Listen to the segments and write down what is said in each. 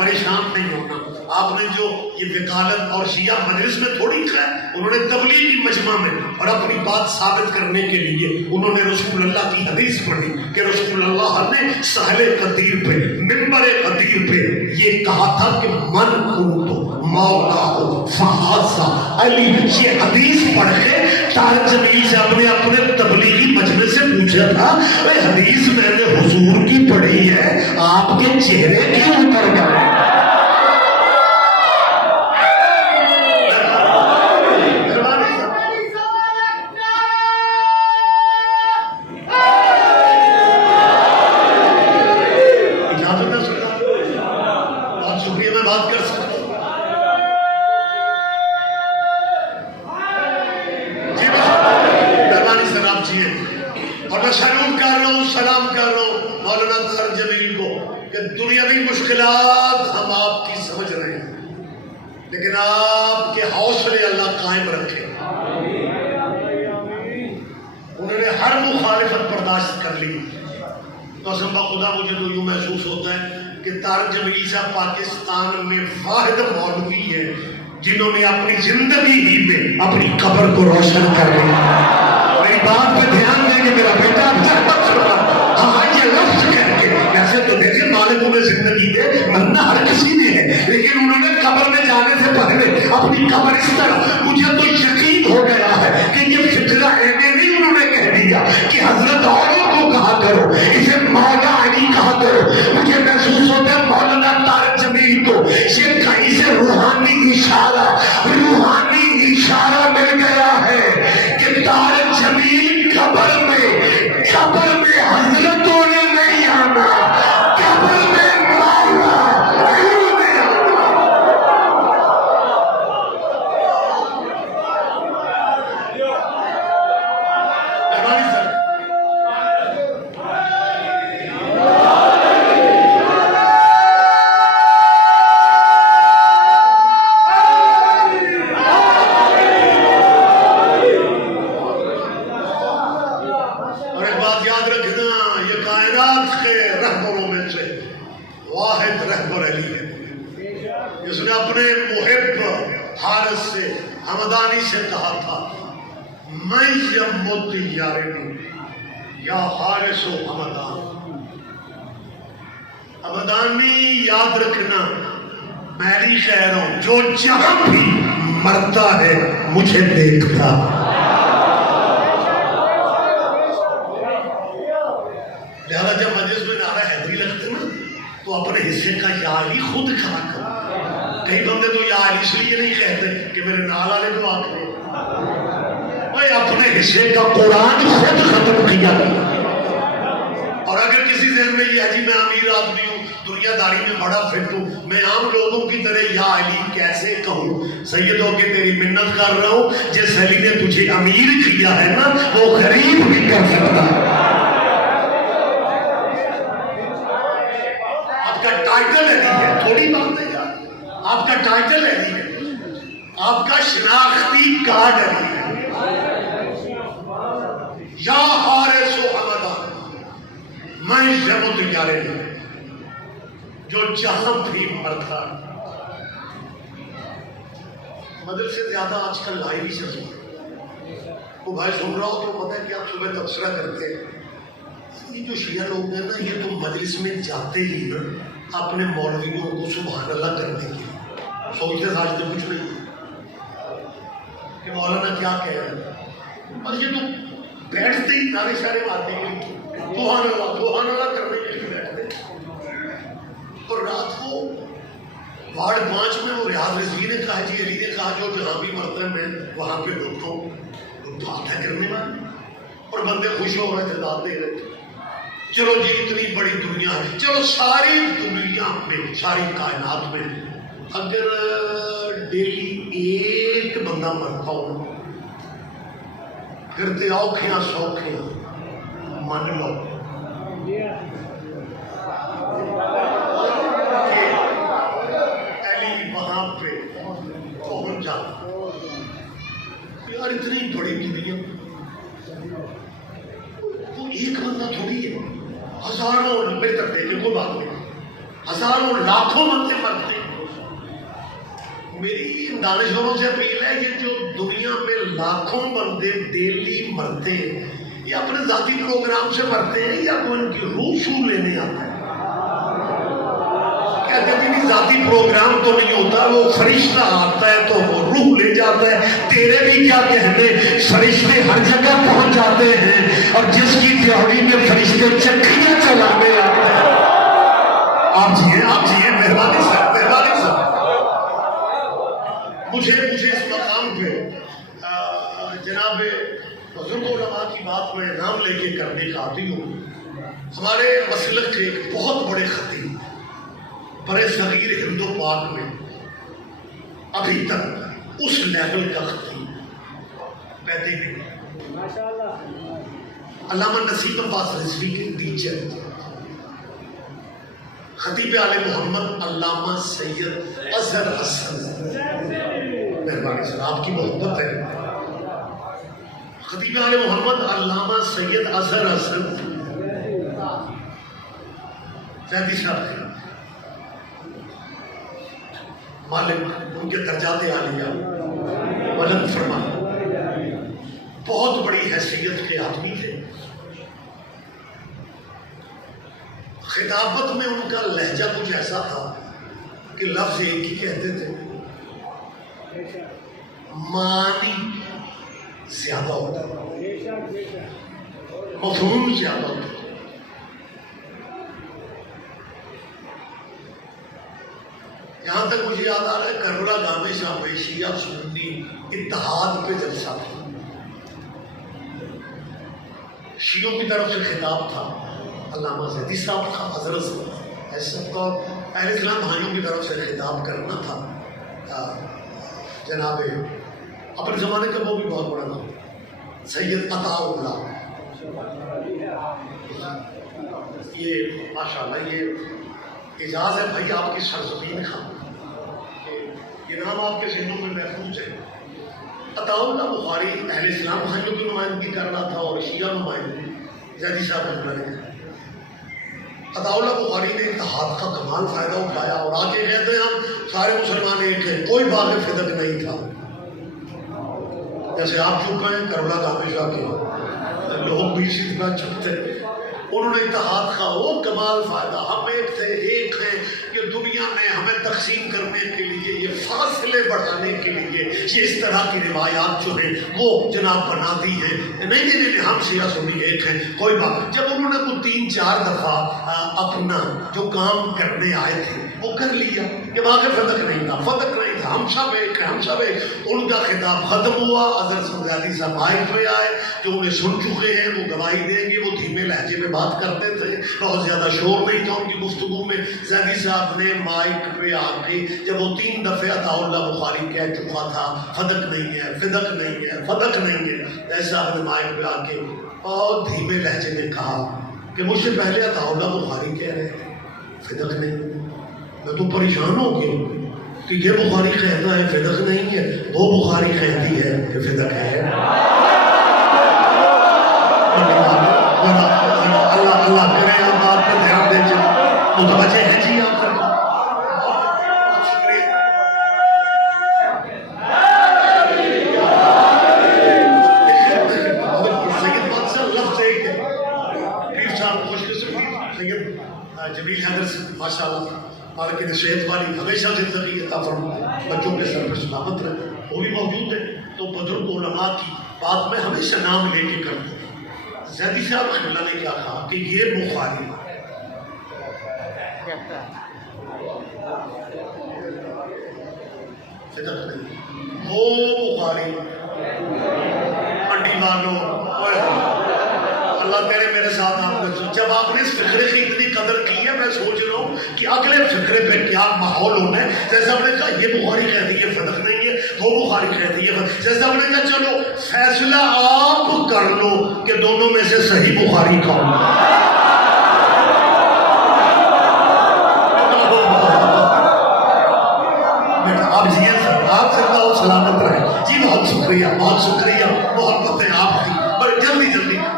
پریشان نہیں ہونا. آپ نے جو یہ وکالت اور شیعہ مجلس میں تھوڑی کہا، انہوں نے تبلیغی مجمع میں اور اپنی بات ثابت کرنے کے لیے انہوں نے رسول اللہ کی حدیث پڑھی کہ رسول اللہ نے سہل قدیر پہ، منبر قدیر پہ یہ کہا تھا کہ من کنت مولا فہذا علی. یہ حدیث پڑھ کے طارق جمیل سے اپنے تبلیغی مجمع سے پوچھا تھا، اے حدیث میں نے حضور کی پڑھی ہے، آپ کے چہرے کیوں اتر گئے؟ دنیاوی مشکلات ہم آپ کی سمجھ رہے ہیں، لیکن آپ کے حوصلے اللہ قائم رکھے. انہوں نے ہر مخالفت برداشت کر لی. قسم بخدا مجھے تو یوں محسوس ہوتا ہے کہ طارق جمیل صاحب پاکستان میں واحد مولوی ہے جنہوں نے اپنی زندگی ہی میں اپنی قبر کو روشن کر لیا. میری بات پہ دھیان دیں کہ میرا بیٹا ہاں یہ لفظ کہہ کے، ویسے تو دیکھیں مالک میں زندگی دے مرنا ہر کسی نے ہے، لیکن انہوں نے قبر میں جانے سے پہلے اپنی قبر اس طرح، مجھے تو یقین ہو گیا ہے کہ یہ فکرہ ایسے نہیں انہوں نے کہہ دیا کہ حضرت علی کو کہا کرو، اسے مولا علی کہا کرو. مجھے محسوس ہوتا ہے مولانا طارق جمیل کو یہ کہیں سے روحانی اشارہ مل گیا ہے کہ طارق جمیل قبر میں حضرتوں نے نہیں آنا، قبر میں مولا علی نے آنا. حمدانی سے کہا تھا میں یمت یارنی یا حارس و حمدان. حمدانی یاد رکھنا میری شہر ہوں، جو جہاں بھی مرتا ہے مجھے دیکھتا. لہذا جب مجلس میں نعرہ حیدری لگتے نا تو اپنے حصے کا یا علی خود کھا کر. کئی بندے تو یا علی اس لیے نہیں کہتے کہ میرے نال والے تو آ کے اپنے حصے کا قرآن خود ختم کیا. اور اگر کسی ذہن میں یہ ہے جی میں امیر آدمی ہوں، دنیا داری میں بڑا فٹ ہوں، میں عام لوگوں کی طرح یا علی کیسے کہوں؟ سیدوں کے تیری منت کر رہا ہوں، جس علی نے تجھے امیر کیا ہے نا وہ غریب بھی کر سکتا ہے. آپ کا ٹائٹل ہے تھوڑی بات ہے یار، آپ کا ٹائٹل ہے، آپ کا شناختی کارڈ ہے. یا حارس و حمدان میں یمت یارنی جو جہاں بھی مرتا. مدرسے سے زیادہ آج کل لائیو ہی چل رہی ہے. وہ بھائی سن رہا ہو تو پتہ ہے کہ آپ صبح تبصرہ کرتے ہیں. یہ جو شیعہ لوگ ہیں نا یہ تو مجلس میں جاتے ہی نا اپنے مولویوں کو سبحان اللہ کرنے کے لیے سوچتے ساجتے کچھ نہیں کہ مولانا کیا کہہ رہے ہیں، اور یہ تو بیٹھتے ہی نعرے شعرے مارتے ہیں سبحان اللہ کرنے کے لیے بیٹھتے. اور رات کو وارڈ 5 میں وہ ریاض رضوی نے کہا جی علی نے کہا جو جہاں بھی مرتا ہے میں وہاں پہ رکتا ہوں، تو بات ہے کرنے والی. اور بندے خوش ہو رہے تھے، داد دے رہے تھے. چلو جی اتنی بڑی دنیا ہے، چلو ساری دنیا میں ساری کائنات میں اگر ڈیلی ایک بندہ مرتا ہو پھر تے اوکھیاں سوکھیاں من لو علی وہاں پہ پہنچ جا. یار اتنی بڑی دنیا تو ایک بندہ تھوڑی ہے، ہزاروں بہتر دیکھیں کوئی بات نہیں، ہزاروں لاکھوں بندے مرتے ہیں. میری دانشوروں سے اپیل ہے یہ جو دنیا میں لاکھوں بندے ڈیلی مرتے ہیں یہ اپنے ذاتی پروگرام سے مرتے ہیں یا کوئی ان کی روح شو لینے آتا ہے؟ کہتے ہیں کہ ذاتی پروگرام تو نہیں ہوتا، وہ فرشتہ آتا ہے تو وہ روح لے جاتا ہے. تیرے بھی کیا کہنے، فرشتے ہر جگہ پہنچ جاتے ہیں اور جس کی تیوری میں فرشتے چکیاں چلانے آتے ہیں. آپ جیے مہربانی صاحب، مہربانی صاحب. مجھے اس مقام پہ جناب بزرگ علماء کی بات میں نام لے کے کرنے کا عادی ہوں. ہمارے مسلک کے ایک بہت بڑے خطیب برے صغیر ہند و پاک میں ابھی تک اس لیول کا خطیب پیدا نہیں. علامہ نصیب عباس رضوی کے ٹیچر خطیب آل محمد علامہ سید اظہر حسن، مہربانی سر آپ کی محبت ہے. خطیب آل محمد علامہ سید اظہر حسن زیدی صاحب تھے، مالک ان کے درجات عالیہ بلند فرما، بہت بڑی حیثیت کے آدمی تھے. خطابت میں ان کا لہجہ کچھ ایسا تھا کہ لفظ ایک ہی کہتے تھے، معنی زیادہ ہوتا، مفہوم زیادہ ہوتا. یہاں تک مجھے یاد آ رہا ہے کربلا گاہ میں شاہ میں شیعہ سنی اتحاد پہ جلسہ تھا، شیعوں کی طرف سے خطاب تھا، علامہ زیدی صاحب کا حضرت صاحب ایسا تو اہل اسلام بھائیوں کی طرف سے خطاب کرنا تھا. جناب اپنے زمانے کا وہ بھی بہت بڑا نام سید عطا اللہ، یہ ماشاءاللہ یہ اعزاز ہے بھائی آپ کی سرزمین کا، یہ نام آپ کے ذہنوں میں محفوظ ہے. عطا اللہ بخاری اہل اسلام بھائیوں کی نمائندگی کر رہا تھا اور شیعہ نمائندگی زیدی صاحب نے. عطا اللہ بخاری نے اتحاد کا کمال فائدہ اٹھایا اور آگے کہتے ہیں ہم سارے مسلمان ایک ہیں، کوئی باغ فدق نہیں تھا. جیسے آپ چپ ہیں کربلا گاہ میں جا کے لوگ بھی اسی طرح چپتے. انہوں نے اتحاد کا وہ کمال فائدہ، ہم ایک تھے ایک ہیں. کہ دنیا نے ہمیں تقسیم کرنے کے لیے، یہ فاصلے بڑھانے کے لیے یہ اس طرح کی روایات جو ہیں وہ جناب بنا دی ہیں. نہیں ہم شیعہ سنی ایک ہیں، کوئی بات. جب انہوں نے کچھ 3-4 دفعہ اپنا جو کام کرنے آئے تھے وہ کر لیا کہ واقع فتق نہیں تھا، فتق نہیں تھا، ہم سب ایک ہیں، ہم سب ایک. ان کا خطاب ختم ہوا، اظہر زیدی صاحب مائک پہ آئے، جو انہیں سن چکے ہیں وہ گواہی دیں گے. وہ دھیمے لہجے میں بات کرتے تھے، بہت زیادہ شور نہیں تھا ان کی گفتگو میں. زیدی صاحب نے مائک پہ آ کے جب وہ 3 دفعہ عطا اللہ بخاری کہہ چکا تھا فدق نہیں ہے، فدق نہیں ہے، فدق نہیں ہے، ایسا نے مائک پہ آ کے بہت دھیمے لہجے میں کہا کہ مجھ سے پہلے عطا اللہ بخاری کہہ رہے ہیں فدق نہیں. میں تو پریشان ہو گیا کہ یہ بخاری کہتا ہے فدق نہیں ہے، وہ بخاری کہتی ہے کہ فدق ہے. اللہ کرے ہم بات پر دھیان دیں، متوجہ ہیں جی آپ سر. سید بادشاہ لفظ ایک ہے. پیر صاحب خوش قسم سید جمیل حیدر ماشاء اللہ مالک نے صحت والی ہمیشہ زندگی عطا فرمائے، بچوں کے سر پر سلامت رہے، وہ بھی موجود ہے. تو بزرگ علماء کی بات میں ہمیشہ نام لے کے کرتے ہیں. زیدی صاحب رحمہ اللہ نے کیا کہا کہ یہ بخاری فدق نہیں، وہ بخاری منڈی والوں. اللہ کرے میرے ساتھ آپ نے جب آپ نے اس فکرے کی اتنی قدر کی ہے، میں سوچ رہا ہوں کہ اگلے فکرے پہ کیا ماحول ہونا ہے. جیسے ہم نے کہا یہ بخاری کہتی ہے فدق نہیں ہے، وہ بخاری کہتی ہے. جیسے ہم نے کہا چلو فیصلہ آپ کر لو کہ دونوں میں سے صحیح بخاری کون ہے. آپ جی آپ سے اللہ سلامت رہے جی. بہت شکریہ، بہت شکریہ، محبت ہے آپ کی. پر جلدی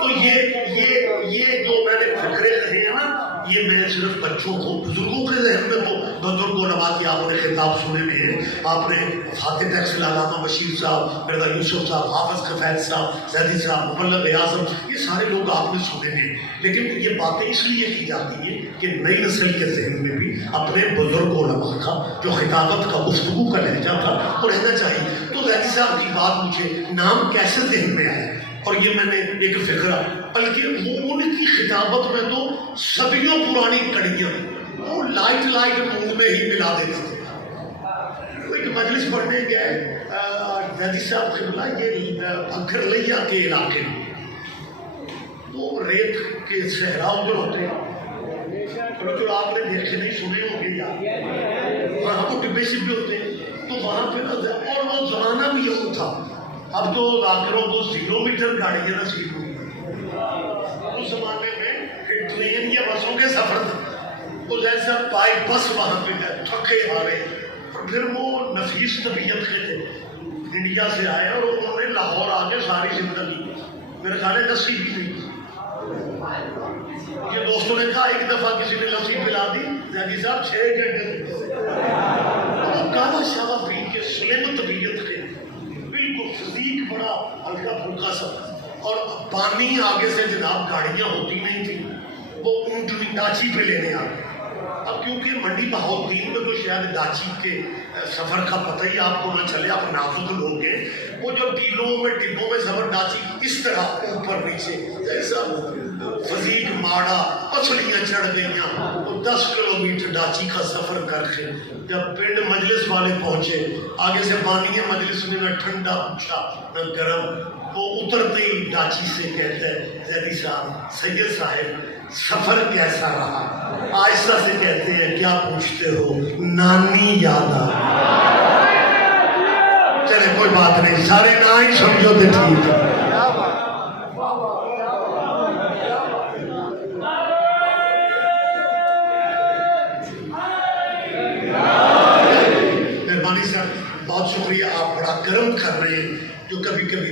تو یہ جو میں نے فکرے کہے ہیں نا، یہ میں صرف بچوں کو بزرگوں کے ذہن میں آپ نے خطاب سنے بھی ہیں, آپ نے فاتح ٹیکسل علامہ بشیر صاحب, مرزا یوسف صاحب, حافظ کفیل صاحب, زیدی صاحب, مبلغ اعظم, یہ سارے لوگ آپ نے سنے بھی ہیں. لیکن یہ باتیں اس لیے کی جاتی ہیں کہ نئی نسل کے ذہن میں بھی اپنے بزرگ علماء کا جو خطابت کا گفتگو کا لہجہ تھا وہ رہنا چاہیے. تو زیدی صاحب کی بات مجھے نام کیسے ذہن میں آیا, اور یہ میں نے ایک فکرہ, بلکہ وہ ان کی خطابت میں تو صدیوں پرانی کڑیاں وہ لائٹ موڈ میں ہی ملا دیتے تھے. ایک مجلس پڑھنے گئے زیدی صاحب قبلہ یہ بکر لیا کے علاقے میں, تو ریت کے صحرا ادھر ہوتے ہیں, تو آپ نے دیکھے نہیں سنے ہوں گے یار, وہاں وہ ٹبے شبے ہوتے ہیں, تو وہاں پہ اور وہ زمانہ بھی یوں تھا. اب تو ذاکروں کو 0 میٹر گاڑیاں نصیب ہوئی, اس زمانے میں ٹرین یا بسوں کے سفر تھے, تو جیسا بائی بس وہاں پہ گئے تھکے ہارے, اور پھر وہ نفیس طبیعت کے تھے, انڈیا سے آئے اور انہوں نے لاہور آ کے ساری زندگی میرے خیال ہے لسی بھی نہیں. مجھے دوستوں نے کہا ایک دفعہ کسی نے لسی پلا دی, زیدی صاحب 6 گھنٹے کالا شاوا پی کے سلیم طبیعت کے, بالکل فزیک بڑا ہلکا پھلکا سا, اور پانی آگے سے جناب گاڑیاں ہوتی نہیں تھی, وہ اونٹنی ڈاچی پہ لینے آ گئے. اب کیونکہ منڈی بہاؤالدین میں تو شاید ڈاچی کے سفر کا پتہ ہی آپ کو نہ چلے, آپ نازک لوگ ہیں, وہ جو ٹیلوں میں ٹبوں میں سفر ڈاچی اس طرح اوپر نیچے ایسا فزیک ماڑا, پچھڑیاں چڑھ گئیاں, وہ 10 کلومیٹر ڈاچی کا سفر کر کے جب پنڈ مجلس والے پہنچے, آگے سے پانی ہے مجلس میں, نہ ٹھنڈا پوچھا نہ گرم, وہ اترتے ہی ڈاچی سے کہتے ہیں زیدی صاحب, سید صاحب سفر کیسا رہا. آہستہ سے کہتے ہیں کیا پوچھتے ہو, نانی یاد آ. چلے کوئی بات نہیں, سارے نہ ہی سمجھو تو ٹھیک ہے. مہربانی صاحب, بہت شکریہ, آپ بڑا کرم کر رہے ہیں جو کبھی کبھی